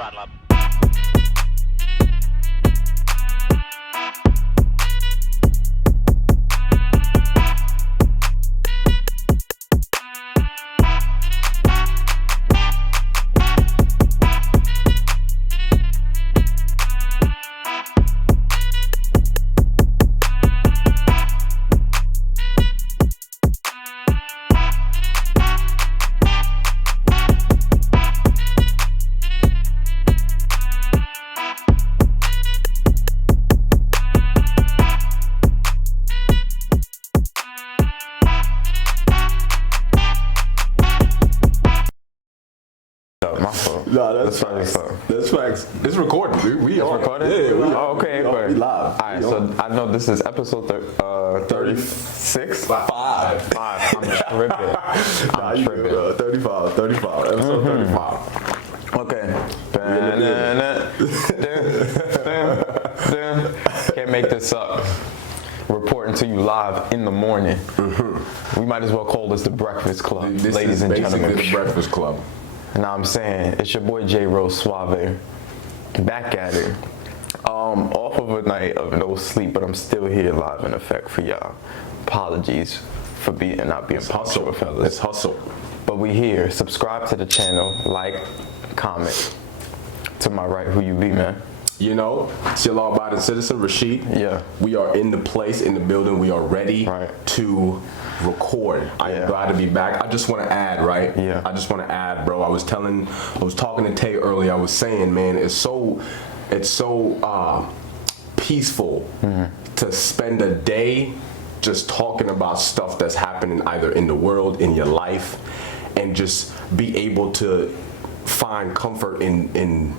throttle up. My fault. No, that's facts. That's facts. It's recorded, dude. We are recorded? Yeah, we Oh, okay. we live. All right, so I know this is episode 36? Five. I'm tripping. I'm tripping. 35. Episode 35. Okay. Can't make this up. Reporting to you live in the morning. We might as well call this the Breakfast Club, This ladies is and basically gentlemen. the Breakfast Club. And I'm saying, it's your boy J Rose SUAVÉ, back at it. Off of a night of no sleep, but I'm still here live in effect for y'all. Apologies for not being punctual, fellas. It's hustle. But we here. Subscribe to the channel, like, comment. To my right, who you be, man? You know, it's your law-abiding citizen, Rashid. Yeah. We are in the place, in the building. We are ready to record. I am glad to be back. I just want to add, right? Yeah. I just want to add, bro. I was talking to Tay earlier. I was saying, man, it's so peaceful to spend a day just talking about stuff that's happening either in the world, in your life, and just be able to find comfort in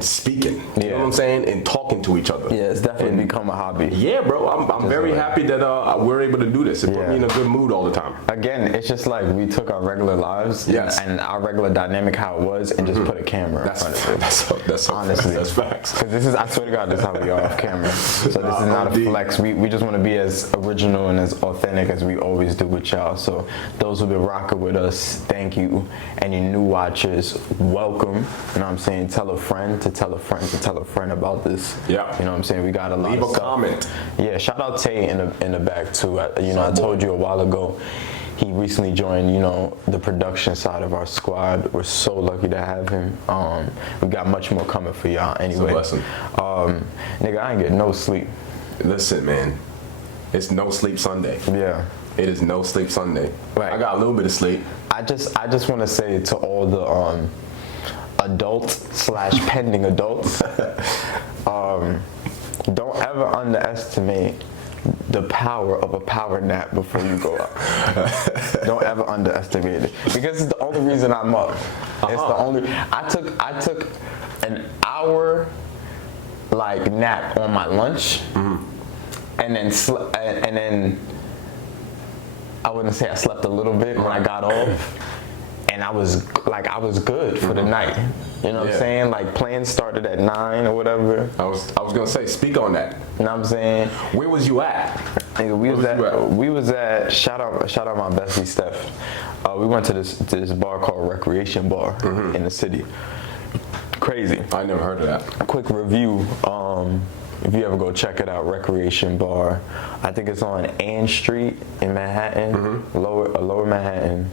speaking, you know what I'm saying, and talking to each other. Yeah, it's definitely become a hobby. Yeah, bro, I'm very happy that we're able to do this. It put me in a good mood all the time. Again, it's just like we took our regular lives and our regular dynamic, how it was, and just put a camera in front of it. That's honestly, that's facts. Because this is, I swear to God, this is how we are off camera. So this is not a flex. We just want to be as original and as authentic as we always do with y'all. So those who've been rocking with us, thank you. And your new watchers, welcome. You know what I'm saying? Tell a friend to tell a friend to tell a friend about this. Yeah. You know what I'm saying? We got a lot Leave of a stuff. comment. Yeah, shout out Tay in the back too. I told you a while ago, he recently joined, the production side of our squad. We're so lucky to have him. We got much more coming for y'all anyway. It's a blessing. Nigga, I ain't getting no sleep. Listen, man, it's no sleep Sunday. Yeah. It is no sleep Sunday. Right. I got a little bit of sleep. I just want to say to all the adults/pending adults, don't ever underestimate the power of a power nap before you go up. Don't ever underestimate it, because it's the only reason I'm up. It's the only. I took an hour nap on my lunch, and then I wouldn't say I slept a little bit when I got off. And I was good for the night. You know what I'm saying? Like, plans started at 9 or whatever. I was gonna say, speak on that. You know what I'm saying? Where was you at? Nigga, we was at shout out my bestie Steph. We went to this bar called Recreation Bar in the city. Crazy. I never heard of that. Quick review. If you ever go check it out, Recreation Bar. I think it's on Ann Street in Manhattan, lower Manhattan.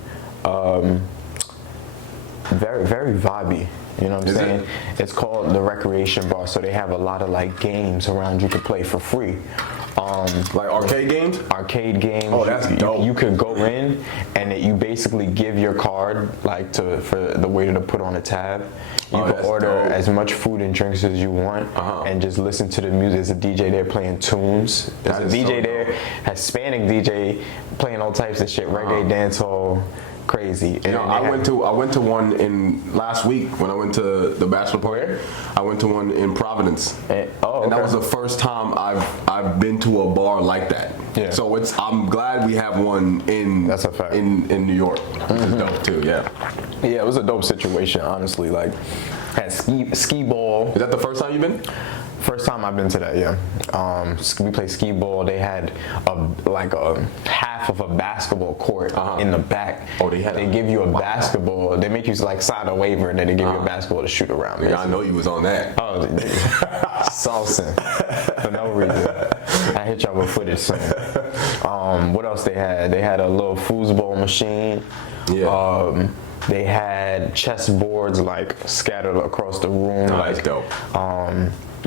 Very, very vibey. You know what I'm saying? It's called the Recreation Bar, so they have a lot of games around you to play for free. Like arcade games? Arcade games. Oh, that's dope. You could go in and you basically give your card for the waiter to put on a tab. You can order as much food and drinks as you want and just listen to the music. There's a DJ there playing tunes. There's a DJ there, Hispanic DJ playing all types of shit, reggae, dancehall. Crazy. And I went to one in last week when I went to the bachelor party. I went to one in Providence, and that was the first time I've been to a bar like that. Yeah. So I'm glad we have one in New York. It's dope too. Yeah. Yeah, it was a dope situation, honestly. Had ski ball. Is that the first time you've been? First time I've been to that, yeah. We played skee ball. They had a half half of a basketball court in the back. Oh, they give you a basketball. They make you like sign a waiver, and then they give you a basketball to shoot around. Yeah, I know you was on that. Oh, saucing for no reason. I hit y'all with footage soon. What else they had? They had a little foosball machine. Yeah. They had chess boards like scattered across the room. Oh, like, that's dope.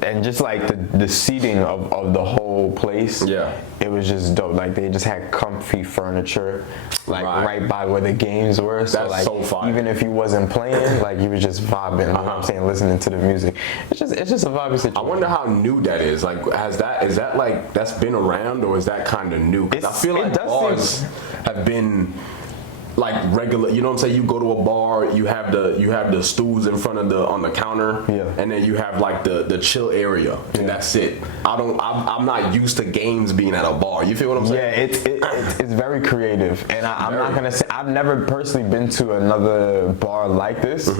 And just like the seating of the whole place, it was just dope. Like they just had comfy furniture, like right by where the games were. So that's like so fun. Even if you wasn't playing, like you was just vibing. You know what I'm saying, listening to the music. It's just a vibe situation. I wonder how new that is. Like, is that like that's been around, or is that kind of new? Because I feel like bars have been like regular, you know what I'm saying? You go to a bar, you have the stools in front of on the counter, and then you have like the chill area, and that's it. I'm not used to games being at a bar. You feel what I'm saying? Yeah, it's very creative, and I'm not gonna say I've never personally been to another bar like this.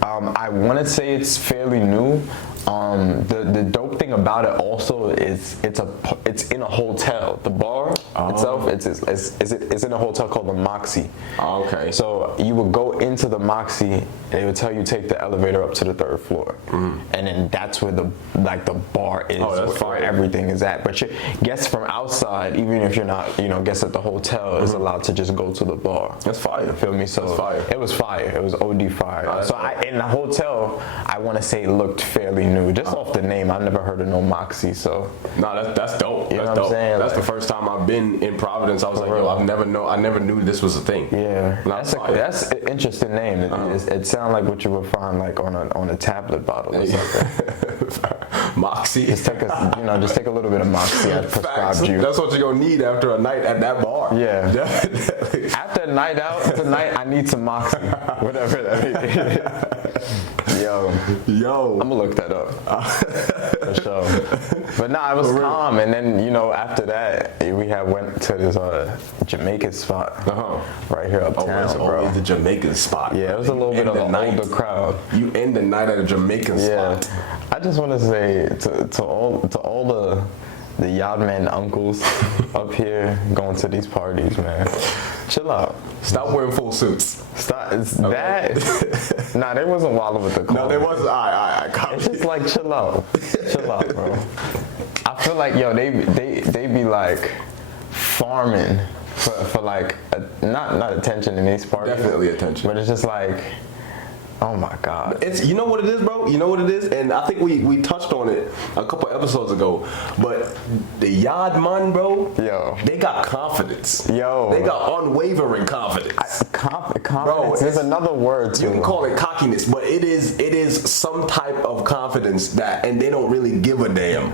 I want to say it's fairly new. The dope thing about it also is it's in a hotel. The bar itself, it's in a hotel called the Moxie. Okay. So you would go into the Moxie, and they would tell you take the elevator up to the 3rd floor, and then that's where the bar is, where everything is at. But guests from outside, even if you're not, guests at the hotel, is allowed to just go to the bar. That's fire. You feel me? So that's fire. It was fire. It was OD fire. So in the hotel, I want to say it looked fairly new, just off the name. I've never heard of no Moxie, so. No, that's dope. You know that's what dope. I'm saying? That's the first time I've been in Providence. I was like, yo, I never knew this was a thing. Yeah, that's an interesting name. It sounds like what you would find like on a tablet bottle or something. Moxie. Just take a little bit of Moxie. I prescribed you. That's what you're gonna need after a night at that bar. Yeah. Definitely. After a night out tonight, I need some Moxie. Whatever that is. Yo. I'm gonna look that up. For sure. But nah, it was calm, and then after that we went to this Jamaican spot right here uptown, it's bro. Always the Jamaican spot. Yeah, it was a little bit of an older crowd. You end the night at a Jamaican spot. I just want to say to all the yard men uncles up here going to these parties, man. Chill out. Stop wearing full suits. Stop. That. Nah, they wasn't wilding with the clothes. No, they wasn't. I it's just like chill out, bro. I feel like they be like farming for like not attention in these parties. Definitely attention. But it's just like. Oh my God. You know what it is, bro? You know what it is? And I think we touched on it a couple episodes ago. But the yard man, bro, they got confidence. They got unwavering confidence. Confidence bro, there's another word too. You can call it cockiness, but it is some type of confidence and they don't really give a damn.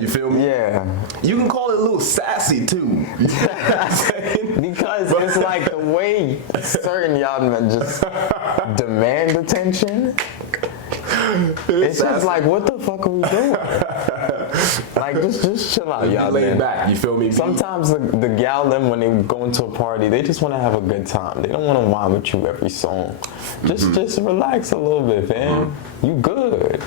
You feel me? Yeah. You can call it a little sassy too. Because it's like the way certain y'all men just demand attention. It's just like, what the fuck are we doing? Like, just chill out, y'all. Lay back, you feel me? Sometimes the gal them, when they go into a party, they just want to have a good time. They don't want to whine with you every song. Just relax a little bit, fam. You good.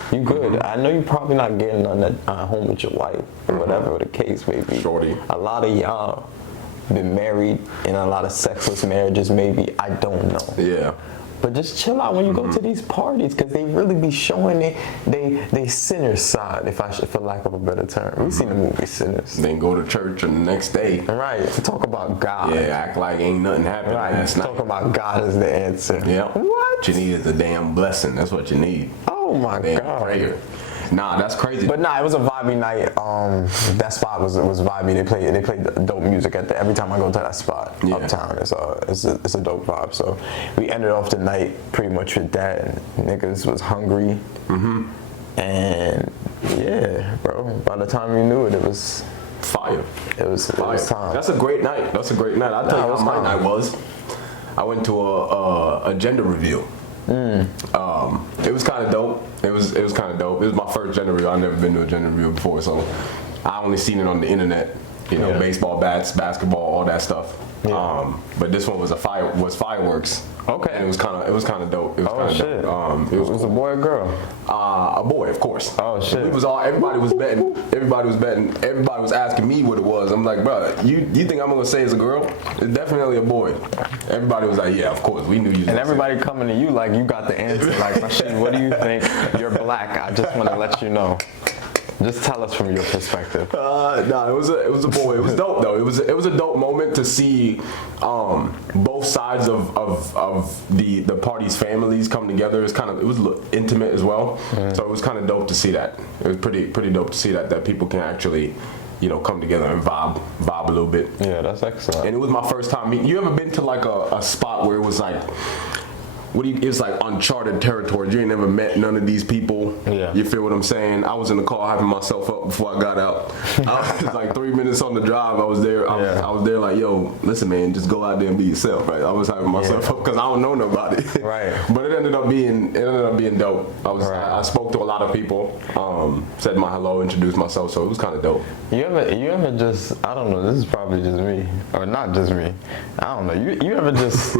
I know you're probably not getting on that home with your wife or whatever the case may be. Shorty. A lot of y'all been married in a lot of sexless marriages, maybe. I don't know. Yeah. But just chill out when you go to these parties, because they really be showing they sinner's side, for lack of a better term. We've seen the movie Sinners. Then go to church and the next day. Right. Talk about God. Yeah, act like ain't nothing happened last night. Talk about God is the answer. Yeah. What? What you need is a damn blessing. That's what you need. Oh my God. Prayer. Nah, that's crazy. But nah, it was a vibey night. That spot was vibey. They played dope music every time I go to that spot uptown. It's a dope vibe. So we ended off the night pretty much with that. And niggas was hungry. And yeah, bro. By the time you knew it, it was fire. It was time. That's a great night. I'll tell you how my night was. I went to a gender reveal. It was kind of dope. It was kind of dope. It was my first gender reveal. I've never been to a gender reveal before, so I only seen it on the internet. You know, Yeah. baseball bats, basketball, all that stuff. Yeah. But this one was fireworks. Okay. And it was kind of dope. It was Oh kind of shit. dope. It was a boy or girl? A boy, of course. Oh shit. Everybody was betting. Everybody was asking me what it was. I'm like, bro, you think I'm gonna say it's a girl? It's definitely a boy. Everybody was like, yeah, of course, we knew you. And everybody coming to you like you got the answer. Like, Rashid, what do you think? You're black. I just want to let you know. Just tell us from your perspective. No, it was a boy. It was dope though. It was a dope moment to see both sides of the party's families come together. It was intimate as well. So it was kind of dope to see that. It was pretty dope to see that people can actually, you know, come together and vibe a little bit. Yeah, that's excellent. And it was my first time meeting. You ever been to like a spot where it was like, it's like uncharted territory. You ain't never met none of these people. Yeah. You feel what I'm saying? I was in the car hyping myself up before I got out. I was like 3 minutes on the drive. I was there. I was there like, yo, listen, man, just go out there and be yourself, right? I was hyping myself up because I don't know nobody. Right. But it ended up being dope. I spoke to a lot of people, said my hello, introduced myself, so it was kind of dope. You ever just, I don't know, this is probably just me, or not just me. I don't know. You ever just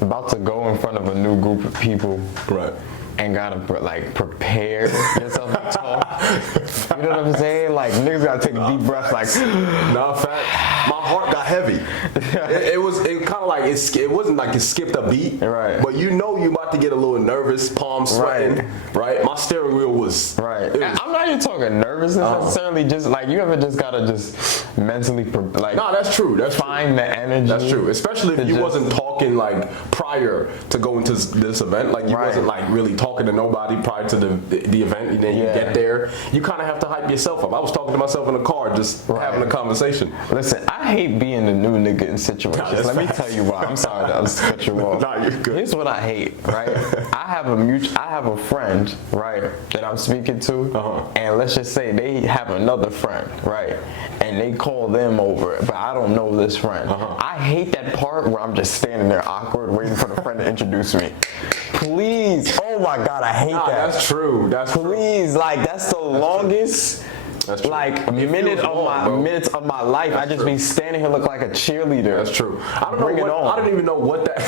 about to go in front of a new group of people, right? And gotta like prepare yourself to talk. You know what I'm saying? Like niggas gotta take a deep breath. Like, nah, fact. My heart got heavy. It kind of like it wasn't like it skipped a beat, right? But you know you about to get a little nervous, palms sweating, right? My steering wheel was right. I'm not even talking nervousness necessarily. Just like you ever just gotta just mentally like. No, that's true. That's find the energy. That's true. Especially if you wasn't talking like prior to going to this event. Like you wasn't like really talking to nobody prior to the event, and then you get there, you kind of have to hype yourself up. I was talking to myself in the car, just having a conversation. Listen, I hate being a new nigga in situations. Let me tell you why. I'm sorry that I was cut you off. Nah, you're good. Here's what I hate, right? I have a friend, right, that I'm speaking to, and let's just say they have another friend, right, and they call them over, but I don't know this friend. I hate that part where I'm just standing there awkward, waiting for the friend to introduce me. Please, oh my God, I hate that. That's true. Please, like that's the longest. Like minutes of my life, I just be standing here look like a cheerleader. That's true. I don't even know what that.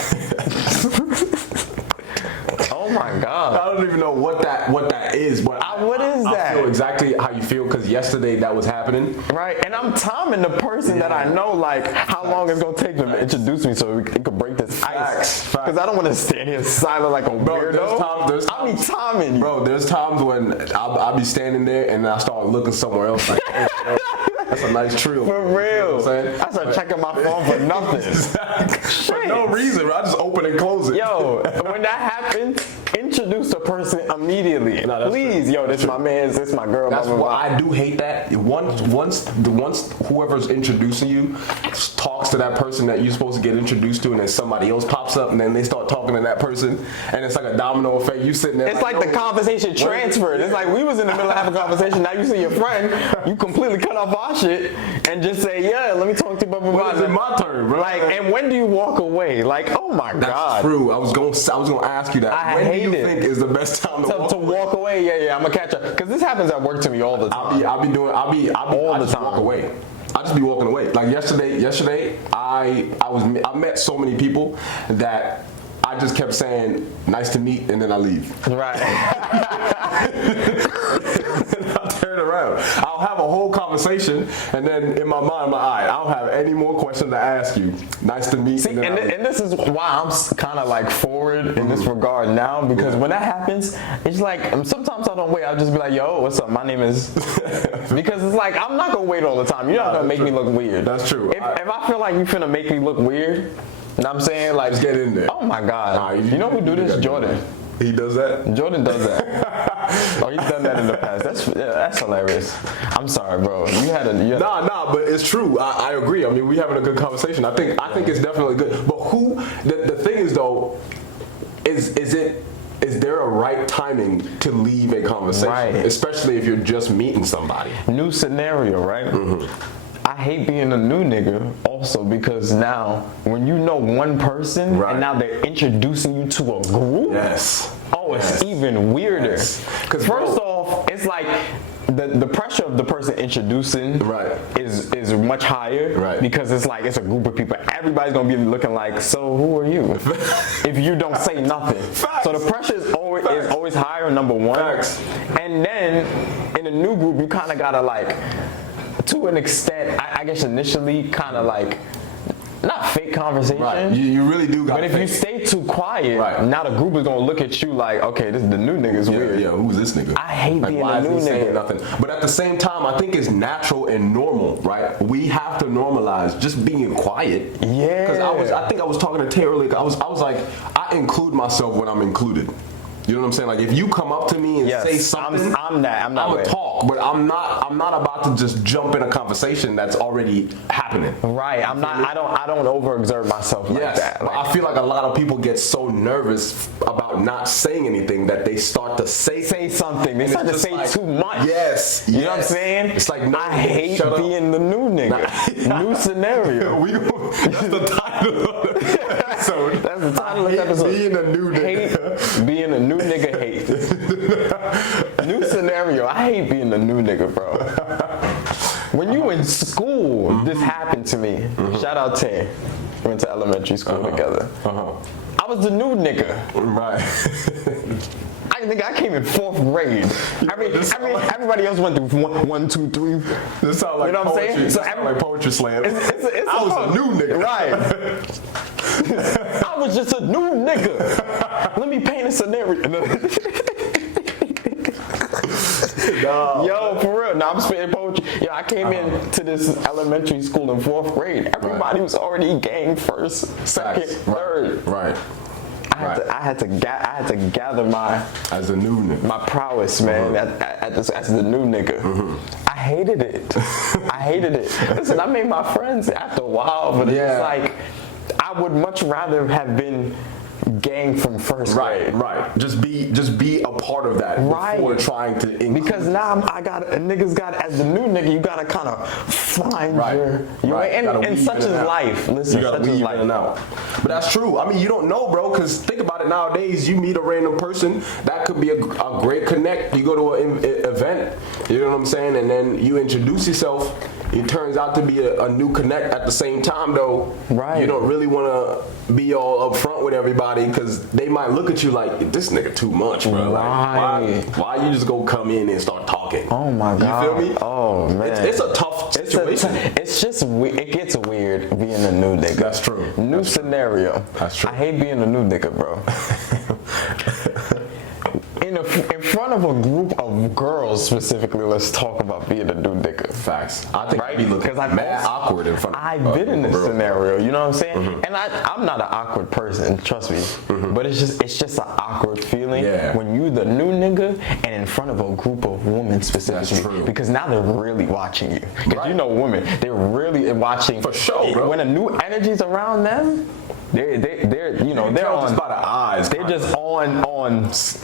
Oh my God! I don't even know what that is, but what is that? I feel exactly how you feel because yesterday that was happening. Right, and I'm timing the person that I know, like how long it's gonna take them to introduce me, so it could break this ice. Because I don't want to stand here silent like a weirdo. There's times, I'll be timing you, bro. There's times when I'll be standing there and I start looking somewhere else, like, oh, that's a nice trio. For real. You know I start checking my phone for nothing. For no reason. I just open and close it. Yo, when that happens, introduce the person immediately. Please, yo, this is my man, this is my girl. That's why I do hate that. Once whoever's introducing you talks to that person that you're supposed to get introduced to, and then somebody else pops up, and then they start talking to that person, and it's like a domino effect. You sitting there. It's like the conversation transferred. It's like we was in the middle of having a conversation. Now you see your friend, you completely cut off our shit and just say, yeah, let me talk to you about it's my turn, bro. Like, and when do you walk away? Like, oh my God. That's true. I was gonna ask you that. When do you think is the best time to walk away? Yeah, I'm gonna catch up. Because this happens at work to me all the time. I just walk away. I just be walking away. Like yesterday, I met so many people that I just kept saying, nice to meet, and then I leave. Right. I'll turn around. I'll have a whole conversation, and then in my mind, I'm like, all right, I don't have any more questions to ask you. Nice to meet. See, and this is why I'm kind of like forward in this regard now, because when that happens, it's like sometimes I don't wait. I'll just be like, yo, what's up? My name is. Because it's like I'm not gonna wait all the time. You're not gonna make me look weird. That's true. If I feel like you're finna make me look weird, you know what I'm saying? Like, just get in there. Oh my God. You know who do this? Jordan. He does that? Jordan does that. Oh, he's done that in the past. That's hilarious. I'm sorry, bro. You had Nah, but it's true. I agree. I mean, we having a good conversation. I think it's definitely good. But the thing is though, is there a right timing to leave a conversation? Right. Especially if you're just meeting somebody. New scenario, right? I hate being a new nigga also because now when you know one person and now they're introducing you to a group, it's even weirder. Because first off, it's like the pressure of the person introducing is much higher because it's like it's a group of people. Everybody's gonna be looking like, so who are you? If you don't say nothing. So the pressure is always higher, number one. And then in a new group, you kind of gotta like, to an extent, I guess initially kind of like, not fake conversation. Right. You really do got. But if you stay too quiet, now the group is gonna look at you like, okay, this is the new nigga's weird. Yeah, who's this nigga? I hate like, being why a new is he nigga. Saying nothing? But at the same time, I think it's natural and normal, right? We have to normalize just being quiet. Yeah. Because I think I was talking to Tay earlier. I was like, I include myself when I'm included. You know what I'm saying? Like if you come up to me and say something, I'm gonna talk, but I'm not about to just jump in a conversation that's already happening. Right. I don't overexert myself like that. Like, I feel like a lot of people get so nervous about not saying anything that they start to say something. They start to say like, too much. Yes. You know what I'm saying? It's like I hate being the new nigga. New scenario. That's the title of the episode. That's the title of the episode. Being a new nigga. Being a new nigga hate. New scenario. I hate being a new nigga, bro. When you in school, this happened to me. Shout out Tay. We went to elementary school together. I was the new nigga. Right. I came in 4th grade. Everybody else went through 1, 2, 3. This sounds like, you know what I'm saying? So like poetry slam. I was a new nigga. Right. I was just a new nigga. Let me paint a scenario. No. Yo, for real. Now I'm spitting poetry. Yo, I came into this elementary school in 4th grade. Everybody was already gang 1st, 2nd, 3rd. Right. I had to gather my as a new nigga, my prowess, man, as the new nigga. I hated it. I hated it. Listen, I made my friends after a while, but it's like I would much rather have been gang from 1st grade. Right. Just be a part of that before trying to include. Because now niggas got, as the new nigga, you gotta kind of find your way. And such is life. Listen, you gotta such is weave life. in and out. But that's true. I mean, you don't know, bro, because think about it nowadays. You meet a random person, that could be a great connect. You go to an event, you know what I'm saying, and then you introduce yourself. It turns out to be a new connect at the same time, though. Right. You don't really want to be all up front with everybody because they might look at you like, this nigga too much, bro. Like, why you just go come in and start talking? Oh my God. You feel me? Oh man. It's a tough situation. It's just it gets weird being a new nigga. That's true. New scenario. That's true. I hate being a new nigga, bro. In front of a group of girls specifically, let's talk about being a new nigga. Facts. I think I'd be looking mad awkward in front of I've been in this scenario, you know what I'm saying? And I'm not an awkward person, trust me. But it's just an awkward feeling when you the new nigga and in front of a group of women specifically. That's true. Because now they're really watching you. Because you know women, they're really watching. For sure, bro. When a new energy's around them, they're you know, they're on. Just by the eyes. They're just on.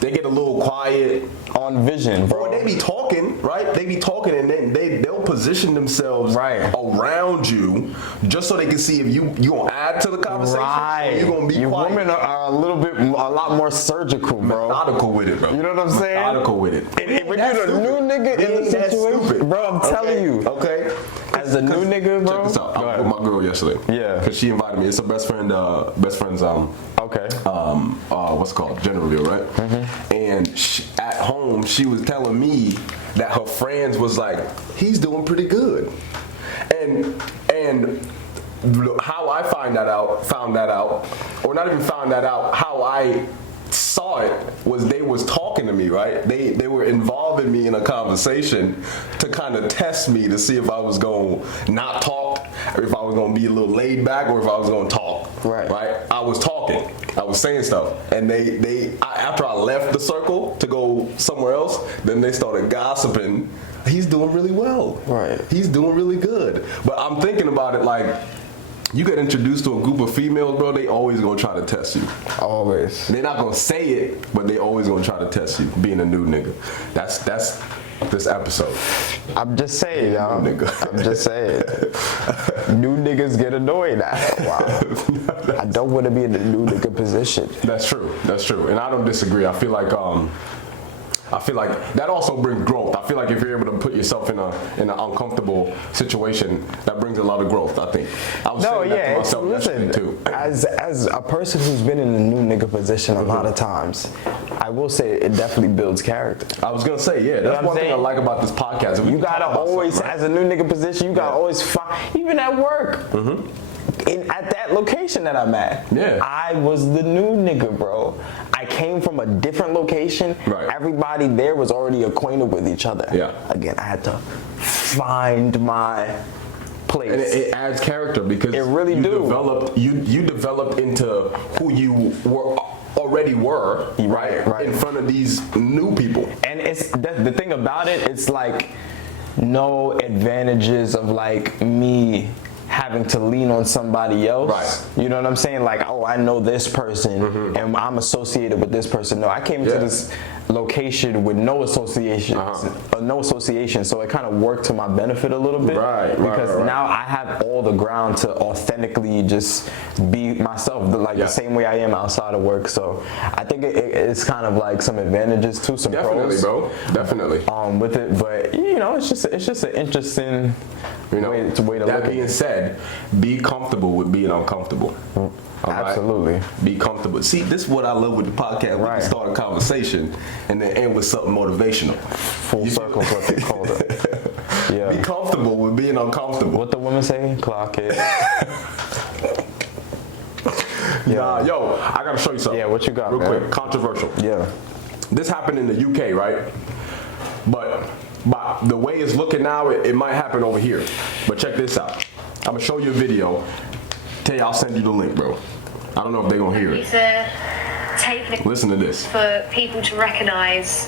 They get a little quiet. On vision, bro. Or they be talking, right? They be talking and then they'll position themselves around you just so they can see if you gonna add to the conversation. Right. You gonna be quiet. Women are a lot more surgical, bro. Methodical with it, bro. You know what I'm saying? Methodical with it. And when you're the new nigga in the situation, bro, I'm telling you. Okay. As a new nigga, bro. Check this out. I was with my girl yesterday. Yeah. Because she invited me. It's her best friend's what's it called? Gender reveal, right? And at home, she was telling me that her friends was like, he's doing pretty good. And how I found that out, or not even found that out, how I saw it was they was talking to me, right? They were involving me in a conversation to kind of test me to see if I was going to not talk, or if I was going to be a little laid back, or if I was going to talk. Right? I was talking. I was saying stuff, and after I left the circle to go somewhere else, then they started gossiping. He's doing really well. Right. He's doing really good. But I'm thinking about it like, you get introduced to a group of females, bro, they always gonna try to test you. Always. They're not gonna say it, but they always gonna try to test you, being a new nigga. That's this episode. I'm just saying, y'all. I'm just saying. New niggas get annoyed after a while. I don't want to be in the new nigga position. That's true. And I don't disagree. I feel like I feel like that also brings growth. I feel like if you're able to put yourself in an uncomfortable situation, that brings a lot of growth. I think. I was saying that to myself yesterday too. As a person who's been in a new nigga position a lot of times, I will say it definitely builds character. I was gonna say, yeah, that's one thing I like about this podcast. You gotta always, as a new nigga position, you gotta always find, even at work. At that location that I'm at, I was the new nigga, bro. I came from a different location. Right. Everybody there was already acquainted with each other. Yeah. Again, I had to find my place. And it adds character because it really you developed into who you already were, right, in front of these new people. And it's the thing about it, it's like no advantages of like me having to lean on somebody else. Right. You know what I'm saying? Like, oh, I know this person and I'm associated with this person. No, I came to this location with no association, so it kind of worked to my benefit a little bit. Because now I have all the ground to authentically just be myself, the same way I am outside of work. So I think it's kind of like some advantages too, some pros. Bro. Definitely. With it, but you know, it's just an interesting way to look at it. That being said, be comfortable with being uncomfortable. Absolutely. Right? Be comfortable. See, this is what I love with the podcast. We can start a conversation and then end with something motivational. Full circle is what they call it. Yeah. Be comfortable with being uncomfortable. What the woman say? Clock it. Yo, I gotta show you something. Yeah, what you got, real quick? Controversial. Yeah. This happened in the UK, right? But the way it's looking now, it might happen over here. But check this out. I'm gonna show you a video. Tell you, I'll send you the link, bro. I don't know if they're gonna hear it. It's a technique. Listen to this. For people to recognize.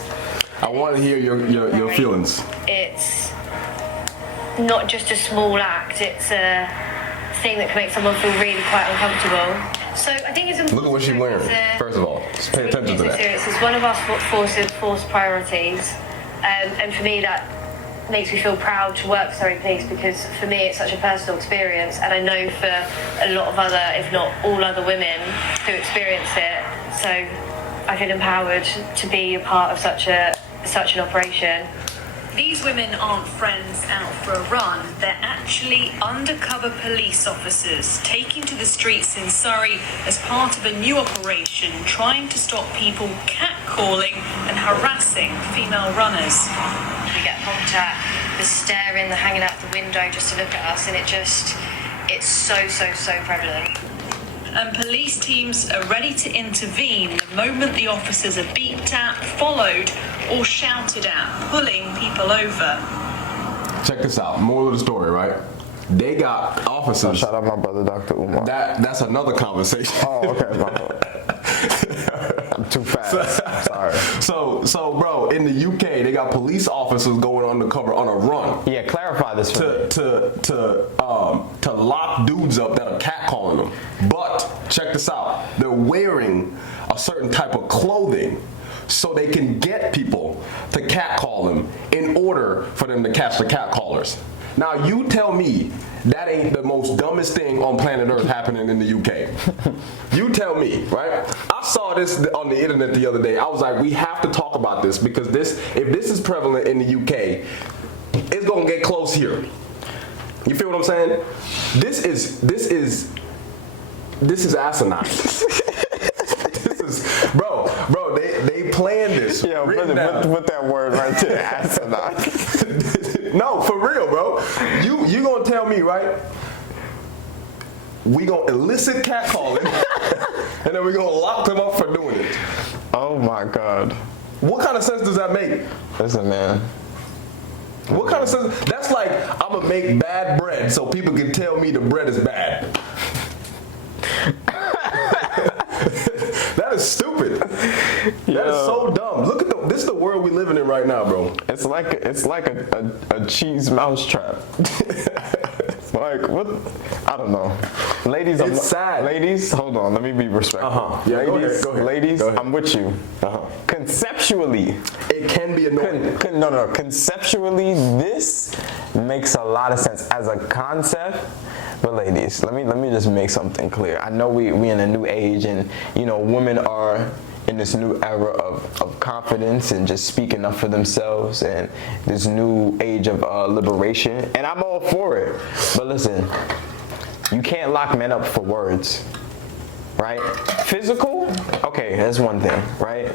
I want to hear your feelings. It's not just a small act. It's a thing that can make someone feel really quite uncomfortable. So I think it's important. Look at what she's wearing. First of all, just pay attention to that. It's one of our force priorities, and for me that makes me feel proud to work for Surrey Police, because for me it's such a personal experience, and I know for a lot of other, if not all other women who experience it. So I feel empowered to be a part of such an operation. These women aren't friends out for a run. They're actually undercover police officers taking to the streets in Surrey as part of a new operation trying to stop people catcalling and harassing female runners. We get contact, the staring, the hanging out the window just to look at us, and it's so prevalent. And police teams are ready to intervene the moment the officers are beeped at, followed, or shouted at, pulling people over. Check this out. Moral of the story, right? They got officers. Shout out my brother, Dr. Umar. That's another conversation. Oh, okay. I'm too fast. Sorry. So, bro, in the UK, they got police officers going undercover on a run. Yeah, clarify this for me. To lock dudes up that are catcalling them. But check this out. They're wearing a certain type of clothing so they can get people to catcall them in order for them to catch the catcallers. Now you tell me that ain't the most dumbest thing on planet Earth happening in the UK. You tell me, right? I saw this on the internet the other day. I was like, we have to talk about this, because if this is prevalent in the UK, it's gonna get close here. You feel what I'm saying? This is asinine. Bro, they planned this. Yeah, put that word right there, asinine. No, for real, bro. You gonna tell me, right? We gonna elicit catcalling, and then we gonna lock them up for doing it. Oh my God. What kind of sense does that make? Listen, man. What kind of sense? That's like, I'm gonna make bad bread so people can tell me the bread is bad. That is stupid. That is so dumb. Look at this is the world we living in right now, bro. It's like a cheese mouse trap. Like, what? I don't know. Ladies, it's sad. Ladies, hold on. Let me be respectful. Yeah, ladies, go ahead. Ladies, go ahead. I'm with you. Conceptually, it can be annoying. No. Conceptually, this makes a lot of sense as a concept. But ladies, let me just make something clear. I know we in a new age, and women are in this new era of confidence and just speaking up for themselves and this new age of liberation, and I'm all for it. But listen, you can't lock men up for words, right? Physical, okay, that's one thing, right?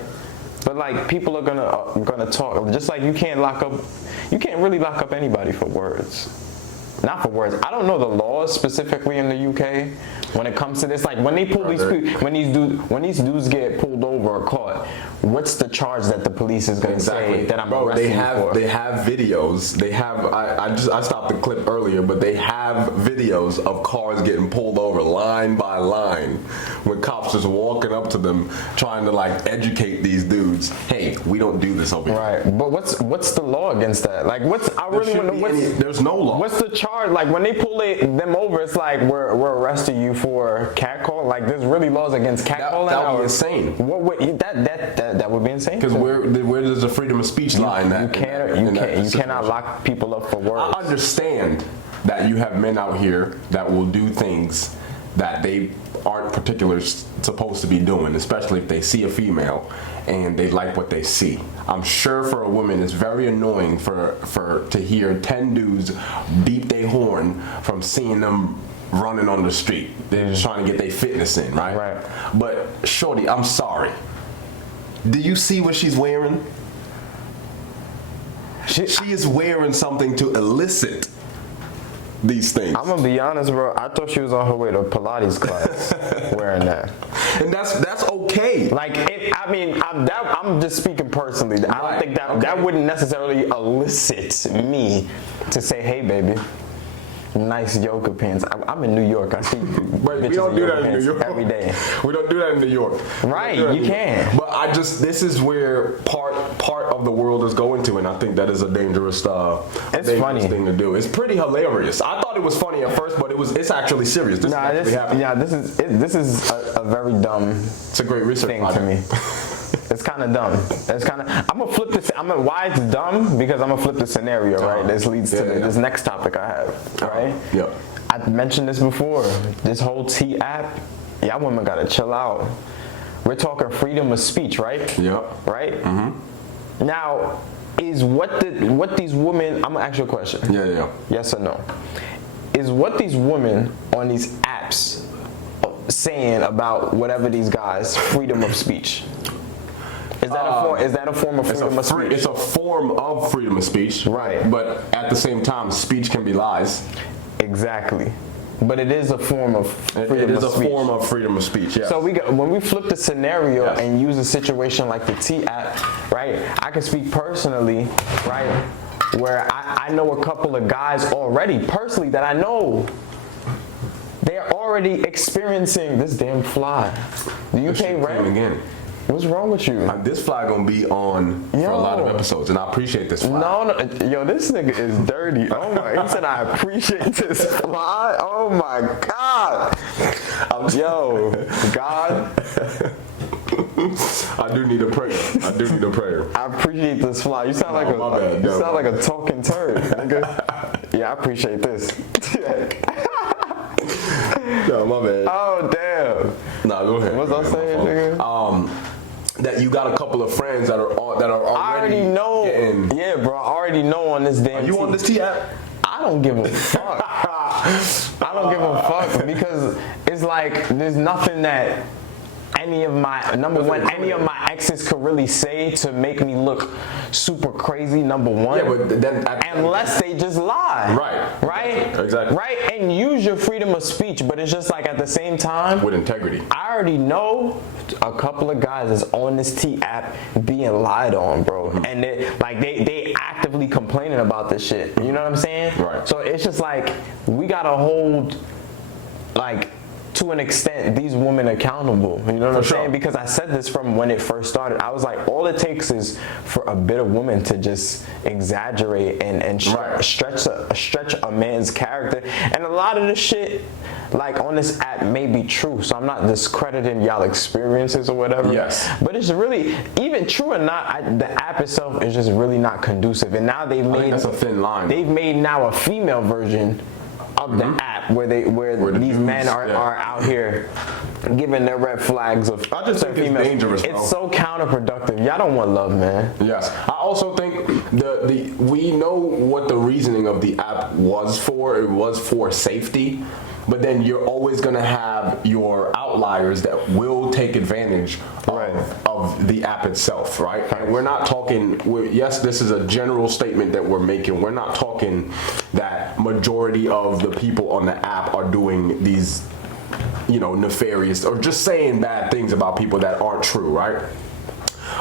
But like, people are gonna talk. Just like you can't really lock up anybody for words. Not for words. I don't know the laws specifically in the UK when it comes to this. Like when they pull when these dudes get pulled over or caught, what's the charge that the police is gonna say that I'm arresting you for? They have videos. They have. I stopped the clip earlier, but they have videos of cars getting pulled over line by line, with cops just walking up to them trying to like educate these dudes. Hey, we don't do this over here. Right. But what's the law against that? Like there's no law. What's the charge? Like when they pull them over, it's like we're arresting you for catcall. Like there's really laws against catcalling. That would be insane. What would that would be insane? Because where does the freedom of speech lie in that? You cannot lock people up for words. I understand that you have men out here that will do things that they aren't particularly supposed to be doing, especially if they see a female and they like what they see. I'm sure for a woman it's very annoying to hear 10 dudes beat their horn from seeing them running on the street. They're just trying to get their fitness in, right? Right. But shorty, I'm sorry. Do you see what she's wearing? She is wearing something to elicit these things. I'm gonna be honest, bro. I thought she was on her way to Pilates class wearing that. And that's okay. Like, I'm just speaking personally. I don't think that wouldn't necessarily elicit me to say, "Hey, baby, nice yoga pants." I'm in New York. I see bitches we don't do that in pants New York every day. We don't do that in New York. Right, you can. But this is where part of the world is going to, and I think that is a dangerous funny thing to do. It's pretty hilarious. I thought it was funny at first, but it's actually serious. This is a very dumb. It's a great research thing to me. It's kind of dumb. I'm gonna flip this. Why it's dumb? Because I'm gonna flip the scenario, right? This leads to this next topic I have, right? Yep. I mentioned this before. This whole T app, y'all women gotta chill out. We're talking freedom of speech, right? Yep. Right? Mm-hmm. Now, is what these women, I'm gonna ask you a question. Yeah. Yes or no? Is what these women on these apps saying about whatever these guys, freedom of speech? Is that a form of freedom of speech? It's a form of freedom of speech. Right. But at the same time, speech can be lies. Exactly. But it is a form of freedom of speech. It is a form of freedom of speech, yes. So when we flip the scenario and use a situation like the T app, right? I can speak personally, right? Where I know a couple of guys already, personally, that I know they're already experiencing this damn fly. The UK rent. What's wrong with you? This fly gonna be on for a lot of episodes, and I appreciate this fly. No, yo, this nigga is dirty. Oh my, he said I appreciate this fly. Oh my God. Yo, God. I do need a prayer. I appreciate this fly. You sound like a talking turd, nigga. Yeah, I appreciate this. No, my bad. Oh damn. Nah, go ahead. What's I saying, nigga? That you got a couple of friends that are already. I already know. Yeah, bro. I already know on this damn. Are you on this T app? I don't give a fuck. I don't give a fuck because it's like there's nothing that any of my exes could really say to make me look super crazy. Number one, yeah, but then unless they just lie, right, exactly, right, and use your freedom of speech. But it's just like at the same time, with integrity. I already know a couple of guys that's on this T app being lied on, bro, and they actively complaining about this shit. You know what I'm saying? Right. So it's just like we gotta hold, like, to an extent, these women accountable. You know what I'm saying? Because I said this from when it first started. I was like, all it takes is for a bit of woman to just exaggerate and stretch a man's character. And a lot of the shit, like, on this app may be true. So I'm not discrediting y'all experiences or whatever. Yes. But it's really, even true or not, the app itself is just really not conducive. And now they've made, that's a thin line. They've made now a female version of the app where the these dudes, men are out here giving their red flags of I just think it's females. dangerous, bro. It's so counterproductive. Y'all don't want love, man. Yes, I also think we know what the reasoning of the app was for. It was for safety, but then you're always gonna have your outliers that will take advantage of the app itself, right? And we're not talking. Yes, this is a general statement that we're making. We're not talking that majority of the people on the app are doing these, nefarious or just saying bad things about people that aren't true, right?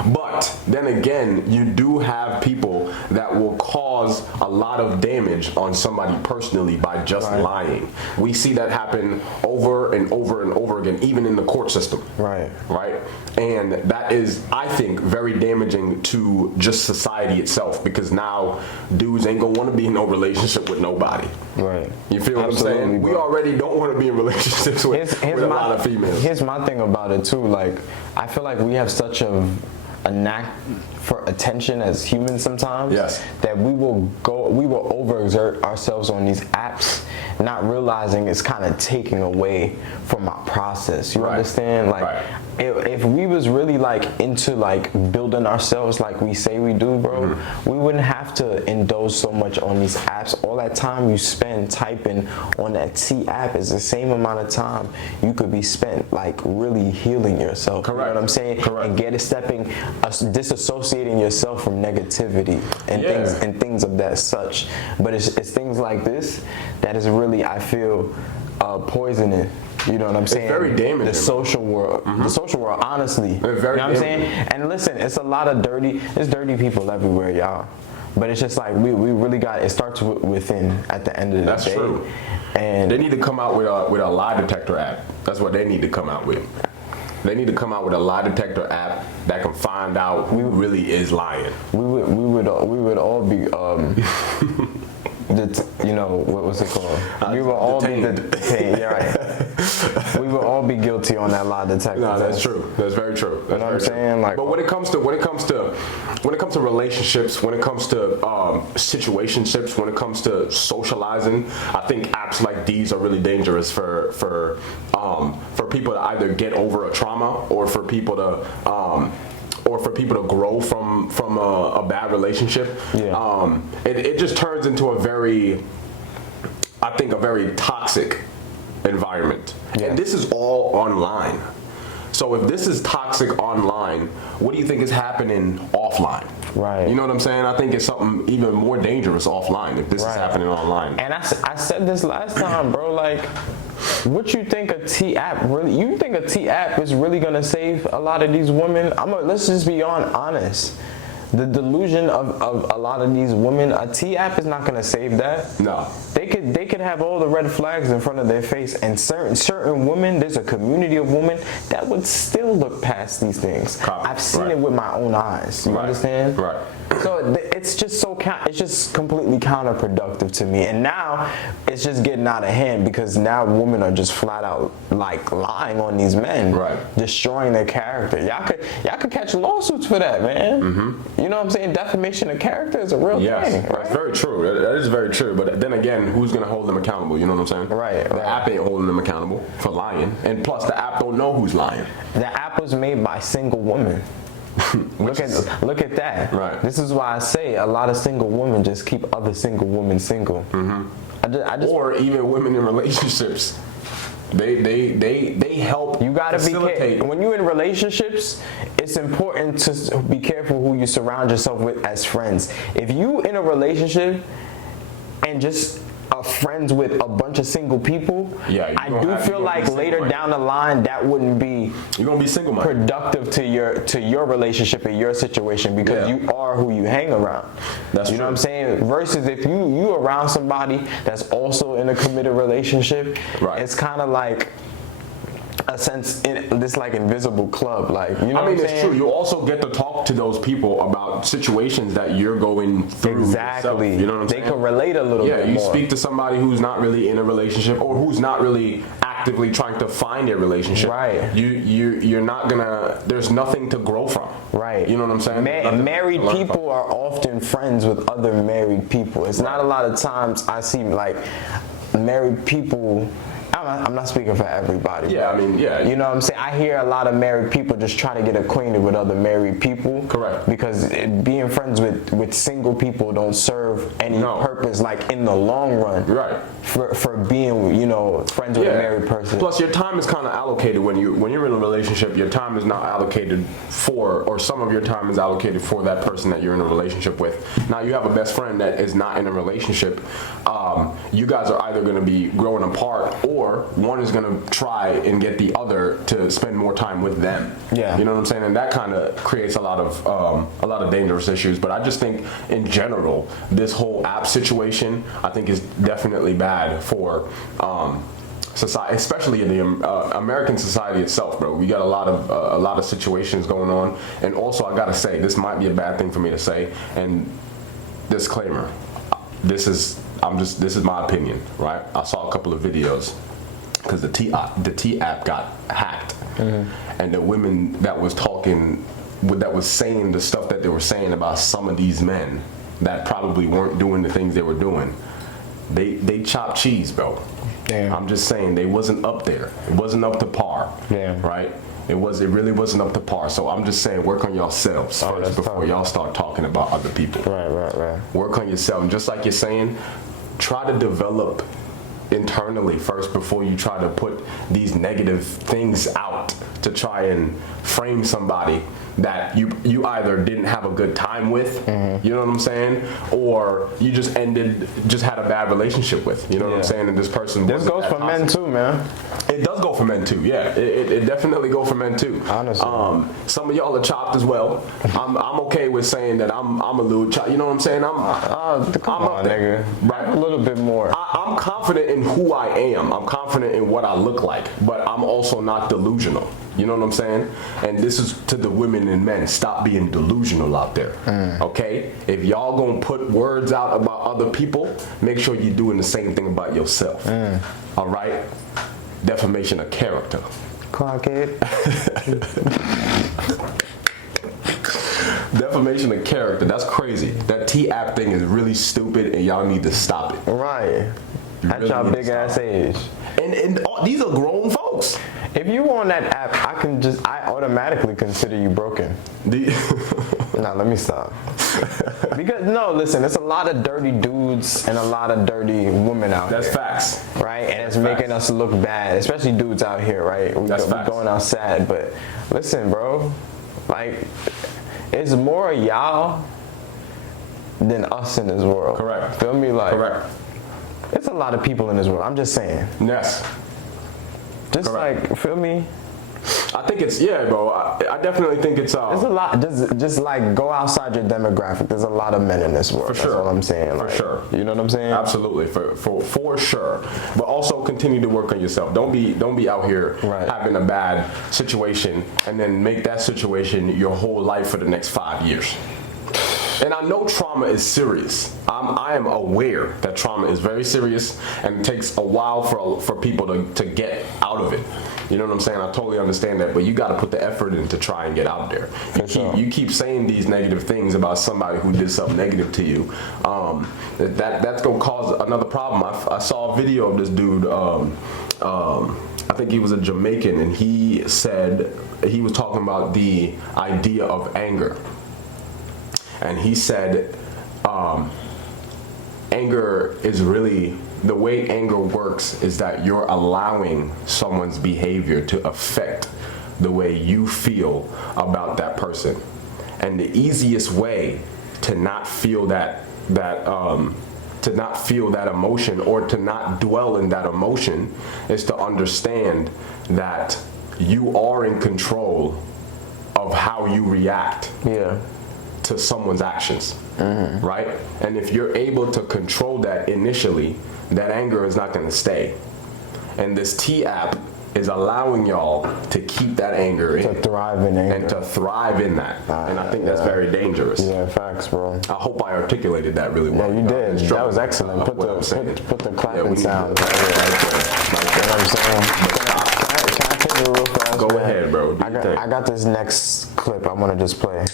But then again, you do have people that will cause a lot of damage on somebody personally by just lying. We see that happen over and over and over again, even in the court system. Right. And that is, I think, very damaging to just society itself, because now dudes ain't gonna want to be in no relationship with nobody. Right. You feel what I'm saying? Bro. We already don't want to be in relationships with a lot of females. Here's my thing about it too. Like, I feel like we have such a knack for attention as humans sometimes, that we will overexert ourselves on these apps, not realizing it's kind of taking away from our process. You understand? Like, if we was really like into like building ourselves like we say we do, bro, we wouldn't have to indulge so much on these apps. All that time you spend typing on that T app is the same amount of time you could be spent like really healing yourself. Correct. You know what I'm saying? Correct. And disassociating yourself from negativity and things of that such. But it's things like this that is really, I feel, poisoning. You know what I'm saying? It's very damaging. The social world, honestly. It's very you know what I'm damaging. saying? And listen, it's a lot of there's dirty people everywhere, y'all. But it's just like we really it starts within at the end of the day. That's true. And they need to come out with a lie detector app. That's what they need to come out with. They need to come out with a lie detector app that can find out who really is lying. We would all be what was it called? We would all be detained. Yeah, right. We would all be guilty on that lie detector. No, that's true. That's very true. That's you know what I'm saying? Like, but when it comes to relationships, when it comes to situationships, when it comes to socializing, I think apps like these are really dangerous for people to either get over a trauma or for people to grow from a bad relationship. It just turns into a very toxic environment. And this is all online. So if this is toxic online, what do you think is happening offline? Right. You know what I'm saying? I think it's something even more dangerous offline if this is happening online. And I said this last time, bro, like, what you think a T app really? You think a T app is really gonna save a lot of these women? Let's just be honest. The delusion of a lot of these women, a T app is not gonna save that. No. They could have all the red flags in front of their face, and certain women, there's a community of women that would still look past these things. I've seen it with my own eyes. You understand? Right. So it's just completely counterproductive to me. And now it's just getting out of hand because now women are just flat out like lying on these men, destroying their character. Y'all could catch lawsuits for that, man. Mm-hmm. You know what I'm saying? Defamation of character is a real thing. Right? That's very true. That is very true. But then again, who's gonna hold them accountable? You know what I'm saying? Right. The app ain't holding them accountable for lying, and plus the app don't know who's lying. The app was made by single women. Look at that. Right. This is why I say a lot of single women just keep other single women single. Mm-hmm. Or even women in relationships. They help. You gotta be careful. When you're in relationships, it's important to be careful who you surround yourself with as friends. If you in a relationship and just are friends with a bunch of single people, I do feel like later down the line that wouldn't be productive to your relationship and your situation, because you are who you hang around. That's you know what I'm saying? Versus if you around somebody that's also in a committed relationship, it's kind of like a sense in this like invisible club, like, you know what I'm saying? It's true. You also get to talk to those people about situations that you're going through. Exactly. Yourself, you know what I'm saying? They can relate a little bit more. Yeah, you speak to somebody who's not really in a relationship or who's not really actively trying to find a relationship. Right. You're not gonna. There's nothing to grow from. Right. You know what I'm saying? Married people are often friends with other married people. It's not a lot of times I see like married people. I'm not speaking for everybody. Yeah, I mean, yeah. You know what I'm saying? I hear a lot of married people just try to get acquainted with other married people. Correct. Because being friends with single people don't serve any purpose, like in the long run. Right. For being, you know, friends with a married person. Plus, your time is kind of allocated when you're in a relationship. Your time is not allocated for, or some of your time is allocated for that person that you're in a relationship with. Now, you have a best friend that is not in a relationship. You guys are either going to be growing apart, or one is going to try and get the other to spend more time with them. Yeah. You know what I'm saying? And that kind of creates a lot of dangerous issues. But I just think in general, this whole app situation, I think is definitely bad for society, especially in the American society itself, bro. We got a lot of situations going on. And also, I gotta say, this might be a bad thing for me to say, and disclaimer, this is my opinion, right? I saw a couple of videos because the T app got hacked, and the women that was saying the stuff that they were saying about some of these men that probably weren't doing the things they were doing, they chopped cheese, bro. Damn. I'm just saying, they wasn't up there. It wasn't up to par. Damn. Right? It really wasn't up to par. So I'm just saying, work on yourselves first before y'all start talking about other people. Right. Work on yourself. And just like you're saying, try to develop internally first before you try to put these negative things out to try and frame somebody that you either didn't have a good time with, you know what I'm saying, or you just had a bad relationship with, you know what I'm saying, and this person. This goes for men too, man. It does go for men too, yeah. It definitely go for men too. Honestly. Some of y'all are chopped as well. I'm okay with saying that I'm a little chopped. You know what I'm saying? Come on, nigga. Right? A little bit more. I'm confident in who I am. I'm confident in what I look like, but I'm also not delusional. You know what I'm saying? And this is to the women and men. Stop being delusional out there. Okay? If y'all gonna put words out about other people, make sure you're doing the same thing about yourself. All right? Defamation of character. Clockhead. Defamation of character. That's crazy. That T-app thing is really stupid, and y'all need to stop it. Right. At your big ass age. And these are grown folks. If you on that app, I automatically consider you broken. Nah, let me stop. Because no, listen, there's a lot of dirty dudes and a lot of dirty women out That's here. Facts. Right? And it's making us look bad, especially dudes out here, right? We're going out sad, but listen, bro, like, it's more y'all than us in this world. Correct. Feel me? Like, correct. It's a lot of people in this world. I'm just saying. Yes. Just correct. like, feel me? I think it's, yeah, bro. I definitely think it's There's a lot. Just like go outside your demographic. There's a lot of men in this world. For sure. That's all I'm saying. For sure. You know what I'm saying? Absolutely. For sure. But also continue to work on yourself. Don't be out here having a bad situation and then make that situation your whole life for the next 5 years. And I know trauma is serious. I am aware that trauma is very serious, and it takes a while for people to get out of it. You know what I'm saying? I totally understand that, but you got to put the effort in to try and get out there. You keep saying these negative things about somebody who did something negative to you. That's gonna cause another problem. I saw a video of this dude. I think he was a Jamaican, and he said he was talking about the idea of anger. And he said, anger is really, the way anger works is that you're allowing someone's behavior to affect the way you feel about that person. And the easiest way to not feel that emotion, or to not dwell in that emotion, is to understand that you are in control of how you react. Yeah. To someone's actions, right? And if you're able to control that initially, that anger is not going to stay. And this T app is allowing y'all to keep that anger to thrive in anger. And to thrive in that. And I think that's very dangerous. Yeah, facts, bro. I hope I articulated that really well. Yeah, you did. That was excellent. Put the clapping sound. You know what I'm saying? Can I take me real fast. Go man. ahead, bro. I got this next clip I want to just play.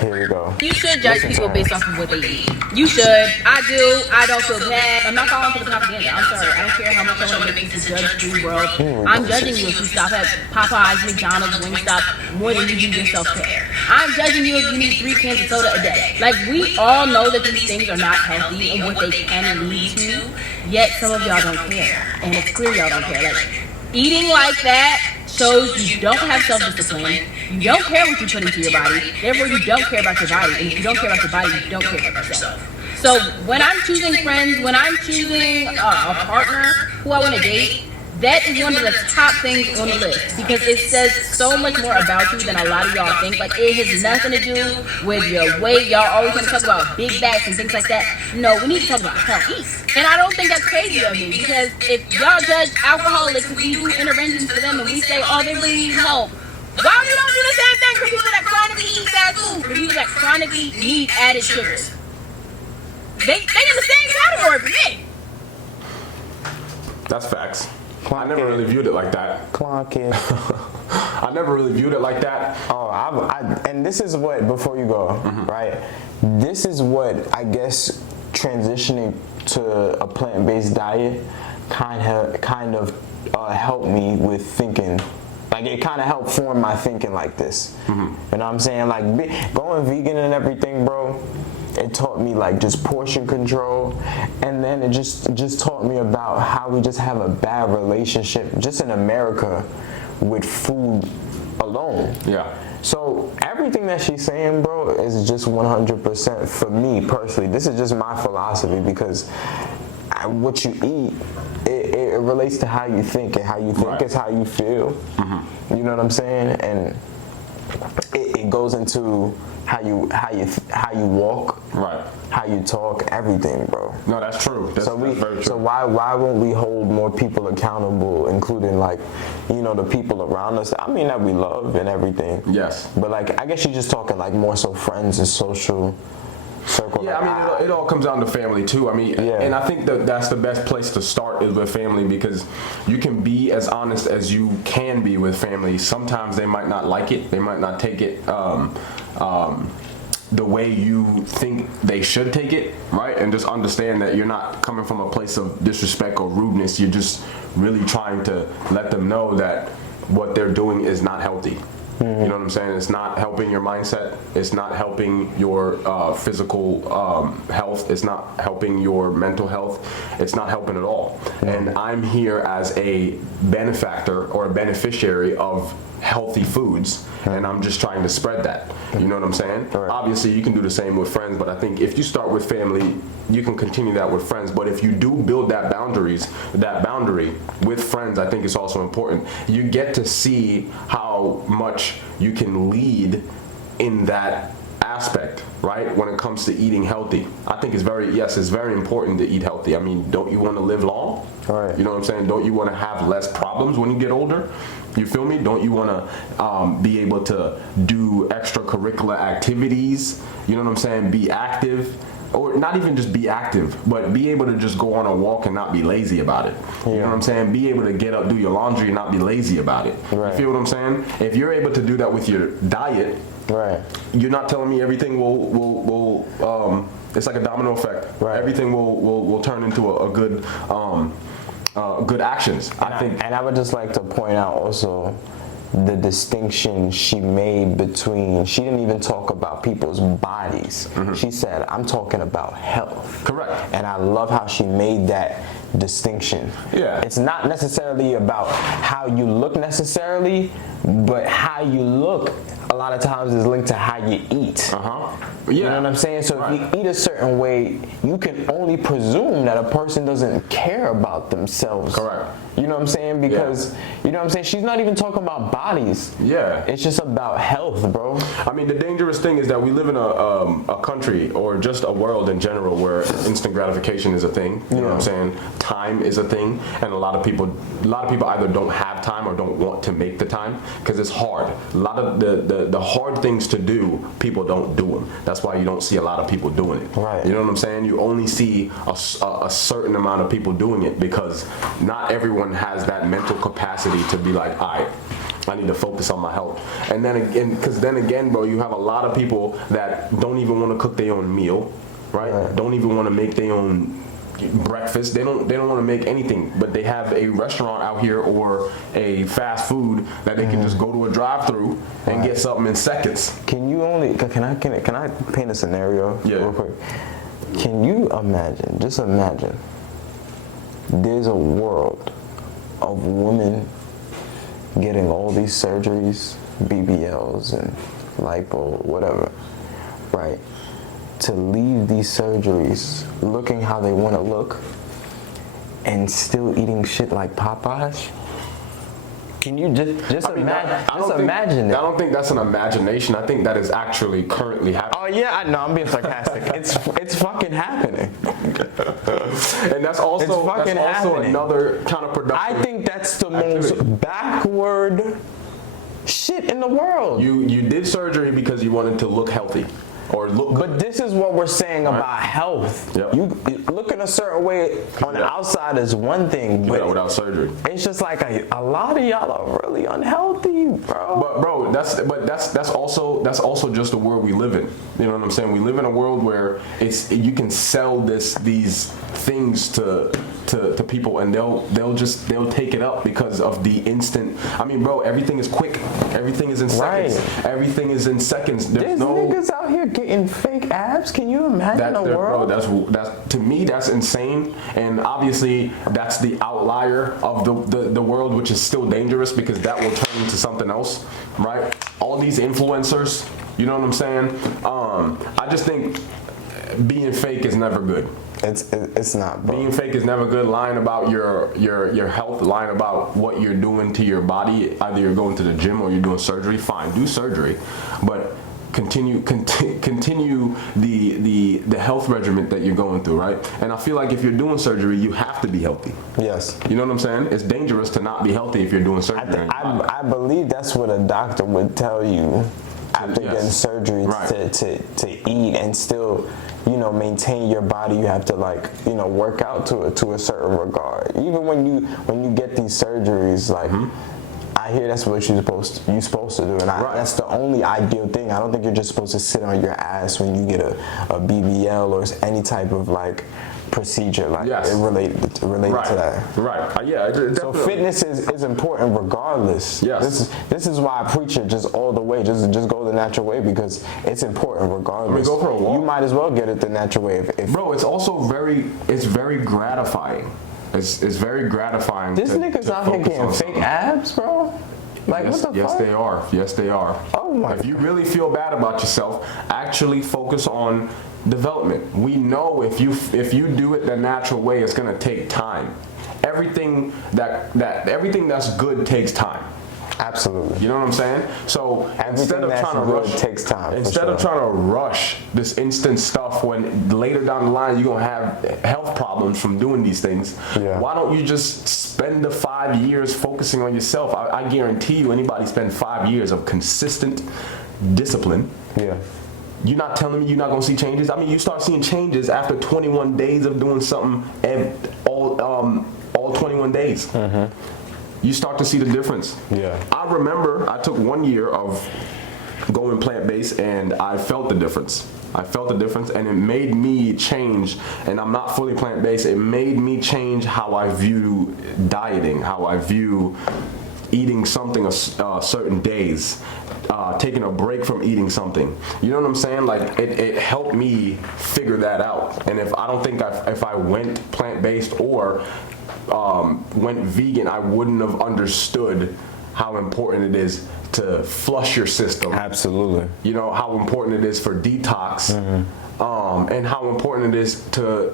Here we go. You should judge people based off of what they eat. You should. I do. I don't feel bad. I'm not falling for the propaganda. I'm sorry. I don't care how much I want to make this a judge-free world. I'm judging you if you stop at Popeyes, McDonald's, Wingstop more than you do your self-care. I'm judging you if you need 3 cans of soda a day. Like, we all know that these things are not healthy and what they can lead to, yet some of y'all don't care. And it's clear y'all don't care. Like, eating like that shows you don't have self-discipline, you don't care what you put into your body, therefore you don't care about your body, and if you don't care about your body, you don't care about yourself. So when I'm choosing friends, when I'm choosing a partner who I want to date, that is one of the top things on the list because it says so much more about you than a lot of y'all think. Like, it has nothing to do with your weight. Y'all always want to talk about big backs and things like that. No, we need to talk about health. And I don't think that's crazy of me because if y'all judge alcoholics and we do interventions for them and we say, oh, they really need help, why we don't do the same thing for people that chronically eat fast food, for people that chronically need added sugars? They in the same category for me. That's facts. I never really viewed it like that. Clock it. I never really viewed it like that. Oh, and this is what, before you go, right? This is what I guess transitioning to a plant-based diet kind of helped me with thinking. Like, it kind of helped form my thinking like this. You know what I'm saying? Like, going vegan and everything, bro, it taught me like just portion control, and then it just taught me about how we just have a bad relationship just in America with food alone. Yeah. So everything that she's saying, bro, is just 100% for me personally. This is just my philosophy because what you eat, it relates to how you think, and how you think is how you feel. You know what I'm saying? And it goes into how you walk, right? How you talk, everything, bro. No, that's true. That's very true. So why won't we hold more people accountable, including like, you know, the people around us? I mean, that we love and everything. Yes. But like, I guess you're just talking like more so friends and social circle. Yeah, I mean, it all comes down to family too. I mean, and I think that's the best place to start is with family because you can be as honest as you can be with family. Sometimes they might not like it. They might not take it the way you think they should take it, right? And just understand that you're not coming from a place of disrespect or rudeness. You're just really trying to let them know that what they're doing is not healthy. You know what I'm saying? It's not helping your mindset. It's not helping your physical health. It's not helping your mental health. It's not helping at all. And I'm here as a benefactor or a beneficiary of healthy foods, and I'm just trying to spread that. You know what I'm saying? Right. Obviously, you can do the same with friends, but I think if you start with family, you can continue that with friends. But if you do build that boundary with friends, I think it's also important. You get to see how much you can lead in that aspect, right? When it comes to eating healthy, I think it's very important to eat healthy. I mean, don't you want to live long? Right. You know what I'm saying? Don't you want to have less problems when you get older? You feel me? Don't you want to be able to do extracurricular activities? You know what I'm saying? Be active. Or not even just be active, but be able to just go on a walk and not be lazy about it. You know what I'm saying? Be able to get up, do your laundry, and not be lazy about it. Right. You feel what I'm saying? If you're able to do that with your diet, right, you're not telling me everything will it's like a domino effect. Right. Everything will turn into a good good actions. And I would just like to point out also the distinction she made between, she didn't even talk about people's bodies. She said, I'm talking about health. Correct. And I love how she made that distinction. Yeah. It's not necessarily about how you look necessarily, but how you look a lot of times is linked to how you eat. Yeah. You know what I'm saying? So if you eat a certain way, you can only presume that a person doesn't care about themselves. Correct. You know what I'm saying? Because, you know what I'm saying? She's not even talking about bodies. Yeah. It's just about health, bro. I mean, the dangerous thing is that we live in a country or just a world in general where instant gratification is a thing. You know what I'm saying? Time is a thing, and a lot of people either don't have time or don't want to make the time because it's hard. A lot of the hard things to do, people don't do them. That's why you don't see a lot of people doing it. Right. You know what I'm saying? You only see a certain amount of people doing it because not everyone everyone has that mental capacity to be like, all right, I need to focus on my health. And then again, because then again, bro, you have a lot of people that don't even want to cook their own meal, right? Don't even want to make their own breakfast. They don't want to make anything, but they have a restaurant out here or a fast food that they can just go to a drive-through and get something in seconds. Can I paint a scenario real quick? Can you imagine, just imagine, there's a world of women getting all these surgeries, BBLs and lipo, whatever, right? To leave these surgeries looking how they want to look and still eating shit like Popeyes? Can you just imagine it? I don't think that's an imagination. I think that is actually currently happening. Oh yeah, I know. I'm being sarcastic. it's fucking happening. And that's also another counterproductive. I think that's the most backward shit in the world. You did surgery because you wanted to look healthy. Or look good. But this is what we're saying about health. Yep. You looking a certain way on the outside is one thing, but without surgery, it's just like a lot of y'all are really unhealthy, bro. But bro, that's also just the world we live in. You know what I'm saying? We live in a world where you can sell these things to people and they'll take it up because of the instant. I mean, bro, everything is quick. Everything is in seconds. Everything is in seconds. There's no niggas out here getting fake abs. Can you imagine a world? Bro, that's to me that's insane. And obviously that's the outlier of the world, which is still dangerous because that will turn into something else, right? All these influencers, you know what I'm saying? I just think being fake is never good. It's not, bro. Being fake is never good. Lying about your health, lying about what you're doing to your body. Either you're going to the gym or you're doing surgery. Fine, do surgery, but continue the health regimen that you're going through, right? And I feel like if you're doing surgery, you have to be healthy. Yes. You know what I'm saying? It's dangerous to not be healthy if you're doing surgery. I believe that's what a doctor would tell you after getting surgery to eat and still, you know, maintain your body. You have to, like, you know, work out to a certain regard. Even when you get these surgeries, like, I hear that's what you're supposed to do, and that's the only ideal thing. I don't think you're just supposed to sit on your ass when you get a BBL or any type of like procedure like related to that. Right. Yeah. So fitness is important regardless. Yes. This is why I preach it just all the way. Just go the natural way because it's important regardless. I mean, go for a walk. You might as well get it the natural way. Bro, it's also very gratifying. It's very gratifying. This nigga's out here getting fake abs, bro. Like, what the fuck? Yes, they are. Oh my If you really feel bad about yourself, actually focus on development. We know if you do it the natural way, it's gonna take time. Everything that's good takes time. Absolutely. You know what I'm saying? So instead of trying to rush, takes time. Instead of trying to rush this instant stuff when later down the line you're gonna have health problems from doing these things, why don't you just spend the 5 years focusing on yourself? I guarantee you, anybody spend 5 years of consistent discipline. Yeah. You're not telling me you're not gonna see changes. I mean, you start seeing changes after 21 days of doing something, all 21 days. You start to see the difference. Yeah. I remember I took 1 year of going plant-based and I felt the difference. And it made me change, and I'm not fully plant-based, it made me change how I view dieting, how I view eating something certain days, taking a break from eating something. You know what I'm saying? Like, it helped me figure that out. And if I went plant-based or went vegan, I wouldn't have understood how important it is to flush your system. Absolutely. You know, how important it is for detox, and how important it is to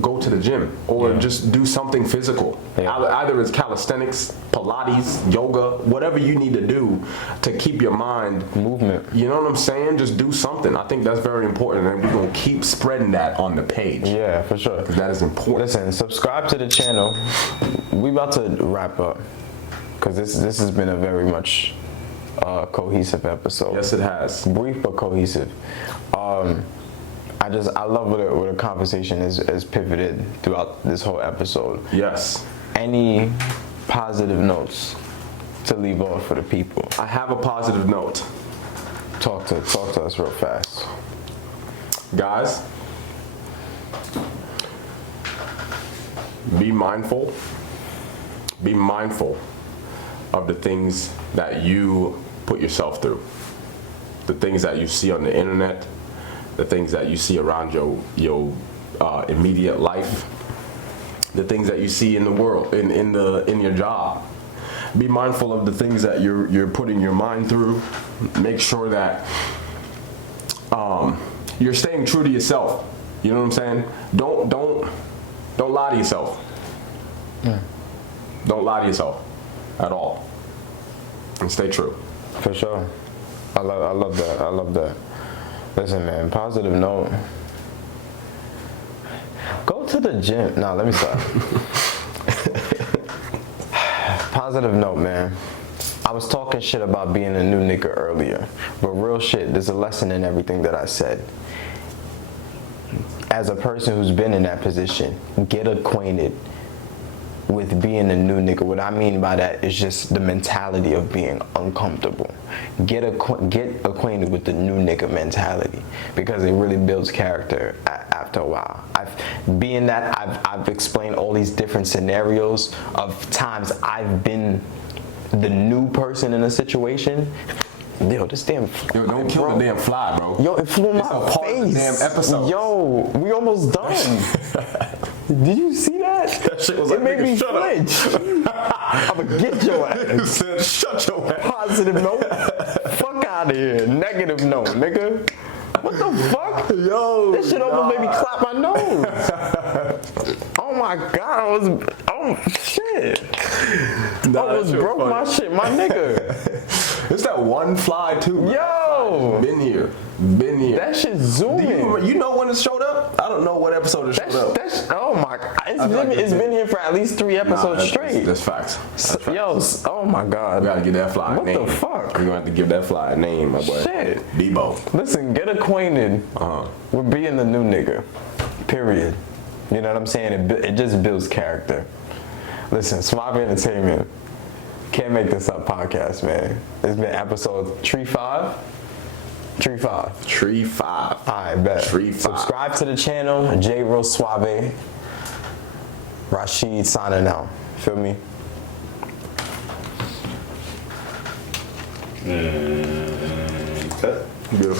go to the gym or just do something physical. Either it's calisthenics, Pilates, yoga, whatever you need to do to keep your mind movement. You know what I'm saying? Just do something. I think that's very important, and we're gonna keep spreading that on the page. Yeah, for sure. That is important. Listen, subscribe to the channel. We about to wrap up because this has been a very much cohesive episode. Yes, it has. Brief but cohesive. I love what a conversation is pivoted throughout this whole episode. Yes. Any positive notes to leave off for the people. I have a positive note. Talk to us real fast. Guys, be mindful. Be mindful of the things that you put yourself through. The things that you see on the internet, the things that you see around your immediate life, the things that you see in the world, in your job. Be mindful of the things that you're putting your mind through. Make sure that you're staying true to yourself. You know what I'm saying? Don't lie to yourself. Don't lie to yourself at all. And stay true. For sure. I love that. I love that. Listen, man, positive note. Go to the gym. Nah, let me stop. Positive note, man. I was talking shit about being a new nigga earlier, but real shit, there's a lesson in everything that I said. As a person who's been in that position, get acquainted with being a new nigga. What I mean by that is just the mentality of being uncomfortable. Get acquainted with the new nigga mentality, because it really builds character after a while. I've explained all these different scenarios of times I've been the new person in a situation. Yo, this damn fly, Yo, don't kill the damn fly, bro. Yo, it flew in It's my a part face. of the damn episode. Yo, we almost done. Did you see that? That shit was it like, made me nigga, shut flinch. I'ma get your ass. Said, shut your ass. Positive note. Fuck out of here. Negative note, nigga. What the fuck? Yo, This shit almost made me clap my nose. Oh my god, shit. Almost broke funny. my shit, my nigga. It's that one fly too. Yo. Been here. That shit zooming. You know when it showed up? I don't know what episode it showed up. Oh my god. It's been here for at least 3 episodes straight. That's facts. Yo, oh my god. We gotta give that fly a What name. the fuck? We're gonna have to give that fly a name, my boy. Shit. Debo. Listen, get acquainted with being the new nigga. Period. You know what I'm saying? It just builds character. Listen, SUAVÉ Entertainment. Can't make this up podcast, man. It's been episode 3-5. 3-5. Tree 5. Alright, bet. 3-5. Subscribe to the channel. J Rose SUAVÉ. Rashid signing out. Feel me? Beautiful.